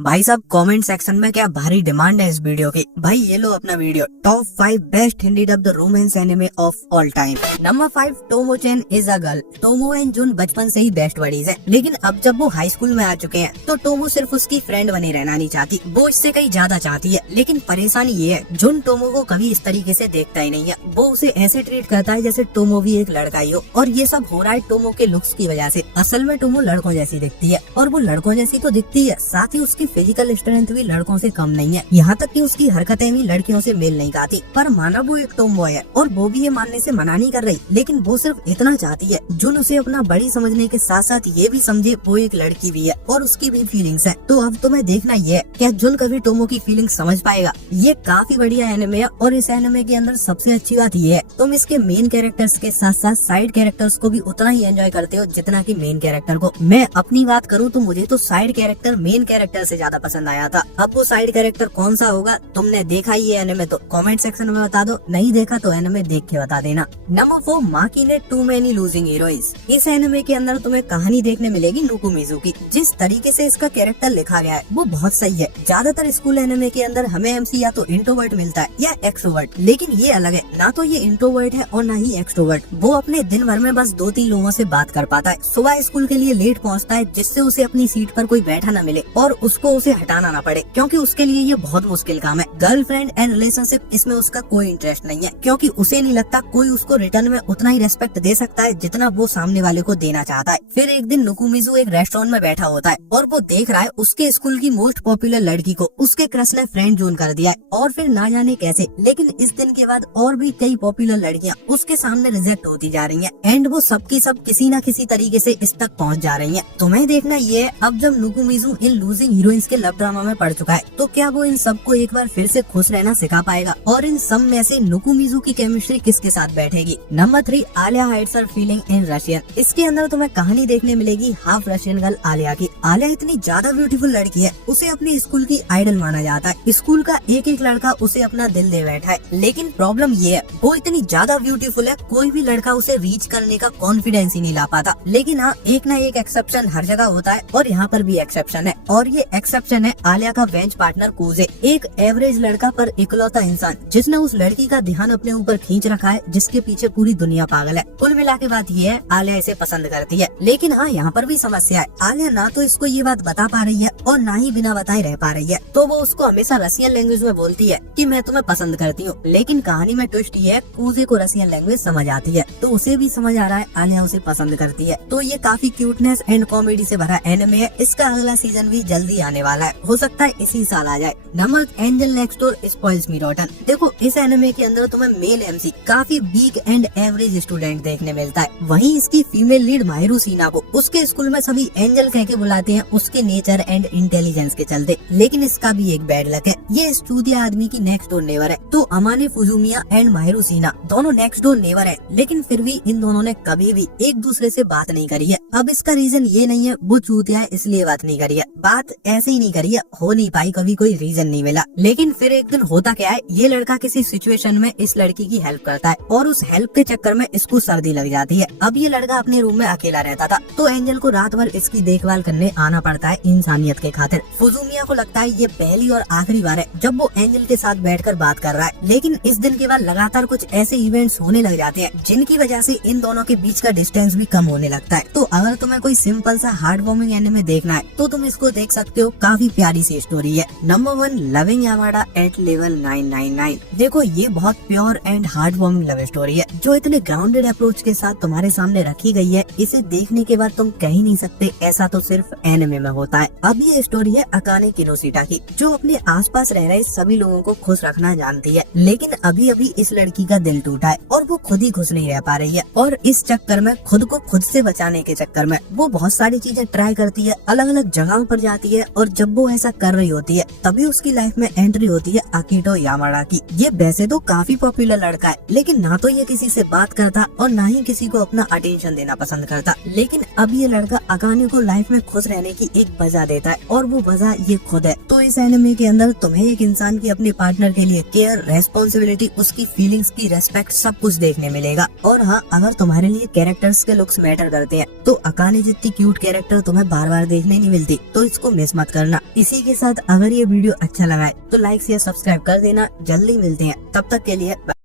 भाई साहब comment section में क्या भारी डिमांड है इस वीडियो की। भाई ये लो अपना video, top 5 best Hindi dubbed romance anime of all time. Number 5, Tomo-chan is a girl. Tomo and Jun बचपन से ही बेस्ट बडीज है, लेकिन अब जब वो हाई स्कूल में आ चुके हैं तो टोमो सिर्फ उसकी फ्रेंड बने रहना नहीं चाहती, वो इससे कहीं ज्यादा चाहती है। लेकिन परेशानी ये है, जुन टोमो को कभी इस तरीके से देखता ही नहीं है, वो उसे ऐसे ट्रीट करता है जैसे टोमो भी एक लड़का ही हो। और ये सब हो रहा है टोमो के लुक्स की वजह से। असल में टोमो लड़कों जैसी दिखती है, और वो लड़कों जैसी तो दिखती है, साथ ही उसकी फिजिकल स्ट्रेंथ भी लड़कों से कम नहीं है। यहाँ तक कि उसकी हरकतें भी लड़कियों से मेल नहीं खाती। पर माना वो एक टॉम बॉय है, और वो भी ये मानने से मना नहीं कर रही, लेकिन वो सिर्फ इतना चाहती है जुन उसे अपना बड़ी समझने के साथ साथ ये भी समझे वो एक लड़की भी है और उसकी भी फीलिंग्स है। तो अब तुम्हें देखना ये है, क्या जुन कभी टोमो की फीलिंग्स समझ पाएगा। ये काफी बढ़िया एनिमे है, और इस एनिमे के अंदर सबसे अच्छी बात ये है, तुम इसके मेन कैरेक्टर्स के साथ साथ साइड कैरेक्टर्स को भी उतना ही एंजॉय करते हो जितना की मेन कैरेक्टर को। मैं अपनी बात करूँ तो मुझे तो साइड कैरेक्टर मेन कैरेक्टर से ज्यादा पसंद आया था। अब वो साइड कैरेक्टर कौन सा होगा, तुमने देखा ही है एनिमे तो कमेंट सेक्शन में बता दो, नहीं देखा तो एनिमे देख के बता देना। नंबर 4, माकी ने टू मैनी लूजिंग हीरोइंस। इस एनिमे के अंदर तुम्हें कहानी देखने मिलेगी नुकुमिज़ु की। जिस तरीके से इसका कैरेक्टर लिखा गया है वो बहुत सही है। ज्यादातर स्कूल एनिमे के अंदर हमें एमसी या तो इंट्रोवर्ट मिलता है या एक्सट्रोवर्ट, लेकिन ये अलग है, ना तो ये इंट्रोवर्ट है और ना ही एक्सट्रोवर्ट। वो अपने दिन भर में बस 2-3 लोगों से बात कर पाता है। सुबह स्कूल के लिए लेट पहुँचता है, जिससे उसे अपनी सीट पर कोई बैठा न मिले और उसको उसे हटाना ना पड़े, क्योंकि उसके लिए ये बहुत मुश्किल काम है। गर्लफ्रेंड एंड रिलेशनशिप इसमें उसका कोई इंटरेस्ट नहीं है, क्योंकि उसे नहीं लगता कोई उसको रिटर्न में उतना ही रेस्पेक्ट दे सकता है जितना वो सामने वाले को देना चाहता है। फिर एक दिन नुकुमिज़ु एक रेस्टोरेंट में बैठा होता है और वो देख रहा है उसके स्कूल की मोस्ट पॉपुलर लड़की को उसके क्रश ने फ्रेंड जोन कर दिया है, और फिर ना जाने कैसे, लेकिन इस दिन के बाद और भी कई पॉपुलर लड़कियां उसके सामने रिजेक्ट होती जा रही हैं, एंड वो सबकी सब किसी न किसी तरीके से इस तक पहुंच जा रही हैं। तुम्हें देखना ये है, अब जब नुकुमिज़ु इन लूजिंग हीरोइंस के लव ड्रामा में पड़ चुका है तो क्या वो इन सबको एक बार फिर से खुश रहना सिखा पाएगा, और इन सब में से नुकुमिज़ु की केमिस्ट्री किसके साथ बैठेगी। Number 3, Alia hides her feeling in Russian. इसके अंदर तुम्हें कहानी देखने मिलेगी हाफ रशियन गर्ल आलिया की। आलिया इतनी ज्यादा ब्यूटीफुल लड़की है, उसे अपनी स्कूल की आइडल माना जाता है। स्कूल का एक एक लड़का उसे अपना दिल दे बैठा है, लेकिन प्रॉब्लम ये है वो इतनी ज्यादा ब्यूटीफुल है, कोई भी लड़का उसे रीच करने का कॉन्फिडेंस ही नहीं ला पाता। लेकिन हाँ, एक ना एक एक्सेप्शन हर जगह होता है, और यहाँ पर भी एक्सेप्शन है, और ये एक्सेप्शन है आलिया का बेंच पार्टनर कूजे। एक एवरेज लड़का पर इकलौता इंसान जिसने उस लड़की का ध्यान अपने ऊपर खींच रखा है, जिसके पीछे पूरी दुनिया पागल है। कुल मिला के बात ये है, आलिया इसे पसंद करती है। लेकिन हाँ, यहाँ पर भी समस्या है, आलिया ना तो इसको ये बात बता पा रही है और ना ही बिना बताए रह पा रही है। तो वो उसको हमेशा रसियन लैंग्वेज में बोलती है कि मैं तुम्हें पसंद करती हूँ, लेकिन कहानी में ट्विस्ट ये है, कूजे को रसियन लैंग्वेज समझ आती है, तो उसे भी समझ आ रहा है आलिया उसे पसंद करती है। तो ये काफी क्यूटनेस एंड कॉमेडी से भरा एनिमे है। इसका अगला सीजन भी जल्दी आने वाला है, हो सकता है इसी साल आ जाए। Number angel next door spoils me rotten. देखो, इस एनिमे के अंदर तुम्हें मेल एमसी काफी वीक एंड एवरेज स्टूडेंट देखने मिलता है। वहीं इसकी फीमेल लीड माहिरू सीना को उसके स्कूल में सभी एंजल कह के बुलाते हैं, उसके नेचर एंड इंटेलिजेंस के चलते। लेकिन इसका भी एक बैड लक है, ये चूतिया आदमी की नेक्स्ट डोर नेवर है। तो अमाने फुजुमिया एंड माहिरू सीना दोनों नेक्स्ट डोर नेवर है, लेकिन फिर भी इन दोनों ने कभी भी एक दूसरे से बात नहीं करी है। अब इसका रीजन ये नहीं है वो चूतिया है इसलिए बात नहीं करी है, बात ऐसे ही नहीं करी है, हो नहीं पाई, कभी कोई रीजन नहीं मिला। लेकिन फिर एक दिन होता क्या है, ये लड़का किसी सिचुएशन में इस लड़की की हेल्प करता है, और उस हेल्प के चक्कर में इसको सर्दी लग जाती है। अब ये लड़का अपने रूम में अकेला रहता था, तो एंजल को रात भर इसकी देखभाल करने आना पड़ता है इंसानियत के खातिर। फुजुमिया को लगता है ये पहली और आखिरी बार है जब वो एंजल के साथ बैठकर बात कर रहा है, लेकिन इस दिन के बाद लगातार कुछ ऐसे इवेंट्स होने लग जाते हैं जिनकी वजह से इन दोनों के बीच का डिस्टेंस भी कम होने लगता है। तो अगर तुम्हें कोई सिंपल सा हार्ट वार्मिंग एनिमे देखना है तो तुम इसको देख सकते हो, काफी प्यारी सी स्टोरी है। Number 1, loving Yamada at level 999। देखो, ये बहुत pure and heart warming love story है, जो इतने ग्राउंडेड अप्रोच के साथ तुम्हारे सामने रखी गई है। इसे देखने के बाद तुम कह ही नहीं सकते ऐसा तो सिर्फ एनिमे में होता है। अब ये स्टोरी है अकाने किनोशिता की, जो अपने आसपास रह रहे सभी लोगों को खुश रखना जानती है, लेकिन अभी अभी इस लड़की का दिल टूटा है और वो खुद ही खुश नहीं रह पा रही है, और इस चक्कर में खुद को खुद से बचाने के चक्कर में वो बहुत सारी चीजें ट्राई करती है, अलग अलग जगहों पर जाती है, और जब वो ऐसा कर रही होती है तभी उसकी लाइफ में एंट्री होती है आकिटो यामाडा की। ये वैसे तो काफी पॉपुलर लड़का है, लेकिन ना तो ये किसी से बात करता और ना ही किसी को अपना अटेंशन देना पसंद करता, लेकिन अब ये लड़का अकाने को लाइफ में खुश रहने की एक वजह देता है, और वो वजह ये खुद है। तो इस एनिमे के अंदर तुम्हें एक इंसान की अपने पार्टनर के लिए केयर, रेस्पॉन्सिबिलिटी, उसकी फीलिंग्स की रेस्पेक्ट सब कुछ देखने मिलेगा। और हाँ, अगर तुम्हारे लिए कैरेक्टर्स के लुक्स मैटर करते हैं तो अकाने जितनी क्यूट कैरेक्टर तुम्हें बार बार देखने नहीं मिलती, तो इसको मिस मत मत करना। इसी के साथ अगर ये वीडियो अच्छा लगा है तो लाइक शेयर सब्सक्राइब कर देना। जल्दी मिलते हैं, तब तक के लिए